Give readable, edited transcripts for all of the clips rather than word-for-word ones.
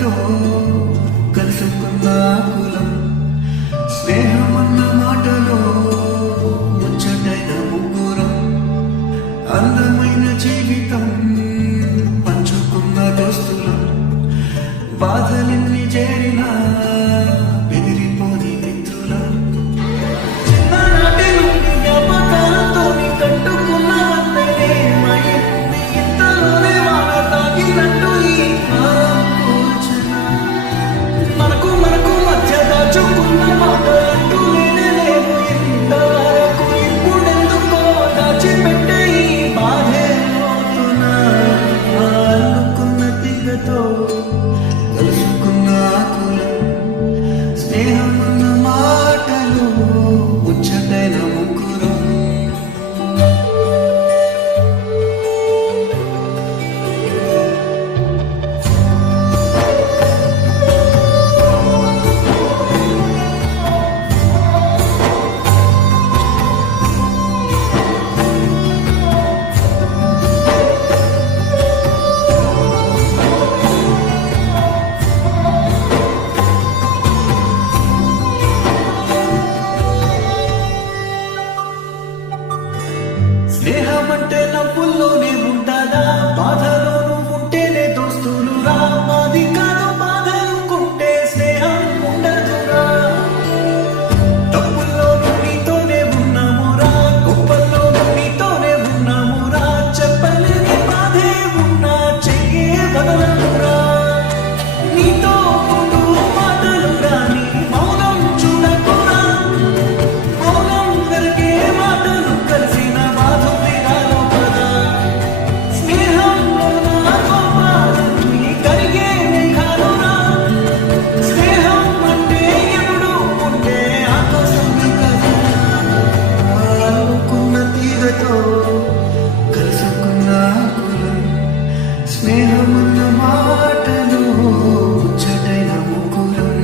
తీగతో కలుసుకున్న కులం స్నేహమన్న మాటలో ముచ్చటైన ముగ్గురం అందమైన జీవితం పంచుకున్న దోస్తులం బాధలెన్ని చేరినా బెదిరిపోని మిత్రులం చిన్ననాటి నుండి జ్ఞాపకాలతో కట్టుకున్న వందనే మైంది ఇంతలోనే వాన తాగినట్టు ఈ కాలం కూర్చున్న మనకు మధ్య దాచుకున్న మాటలంటూ లేనే లేవు ఇంతవరకు ఇప్పుడెందుకో దాచిపెట్టే ఈ బాధే పోతున్నా అల్లుకున్న తీగతో కలుసుకున్న కులం స్నేహమన్న మాటలు ముచ్చటైన ముగ్గురం స్నేహమంటే నవ్వుల్లోనే ఉంటదా బాధలోనూ ఉంటేనే దోస్తులురా మాది కాదు బాధలుకుంటే స్నేహం ఉండదురా తప్పుల్లోనూ నీతోనే ఉన్నామురా గొప్పల్లోనూ నీతోనే ఉన్నామురా చెప్పలేని బాధే ఉన్నా చెయ్యే వదలనురా నీతో ముందు మాటలు రాని మౌనం చూడకురా మౌనం వెలిగే మాటలు కలిసిన కలుసుకున్న కులం స్నేహమన్న మాటలు ముచ్చటైన ముగ్గురం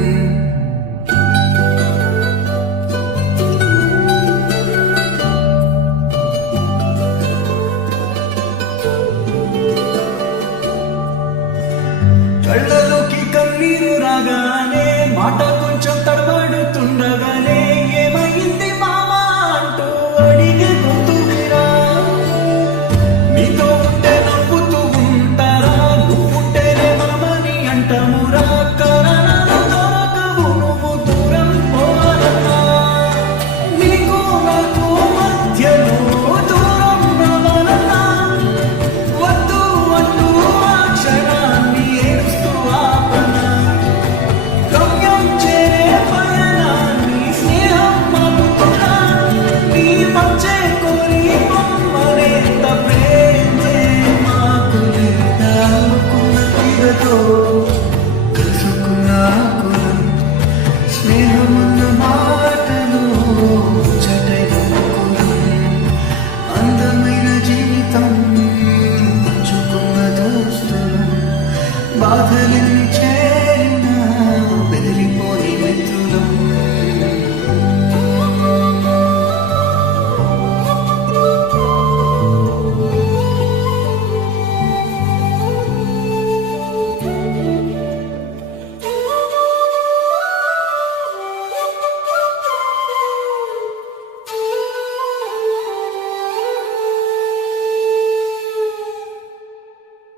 కళ్ళలోకి కన్నీరు రాగానే మాట కొంచెం తడబడుతుండగానే ఏమైంది మామా అంటూ అడిగే గొంతు విరా నీతో ఉంటే నవ్వుతూ ఉంటారా నువ్వుంటేనే మనమని అంటామురా కారణాలు దొరకవు నువ్వు దూరం పోవాలన్నా నీకు నాకు మధ్యలో దూరం రావాలన్నా వద్దు అంటూ ఆ క్షణాన్ని ఏడుస్తూ ఆపనా గమ్యం చేరే పయనాన్ని స్నేహం మాపుతున్నా నీ మంచే కోరి పొమ్మనేంత ప్రేమే మాకు లేదా అనుకున్న తీగతో కలుసుకున్న కులం స్నేహమన్న మాటలు ముచ్చటైన ముగ్గురం అందమైన జీవితం పంచుకున్న దోస్తులం బాధలు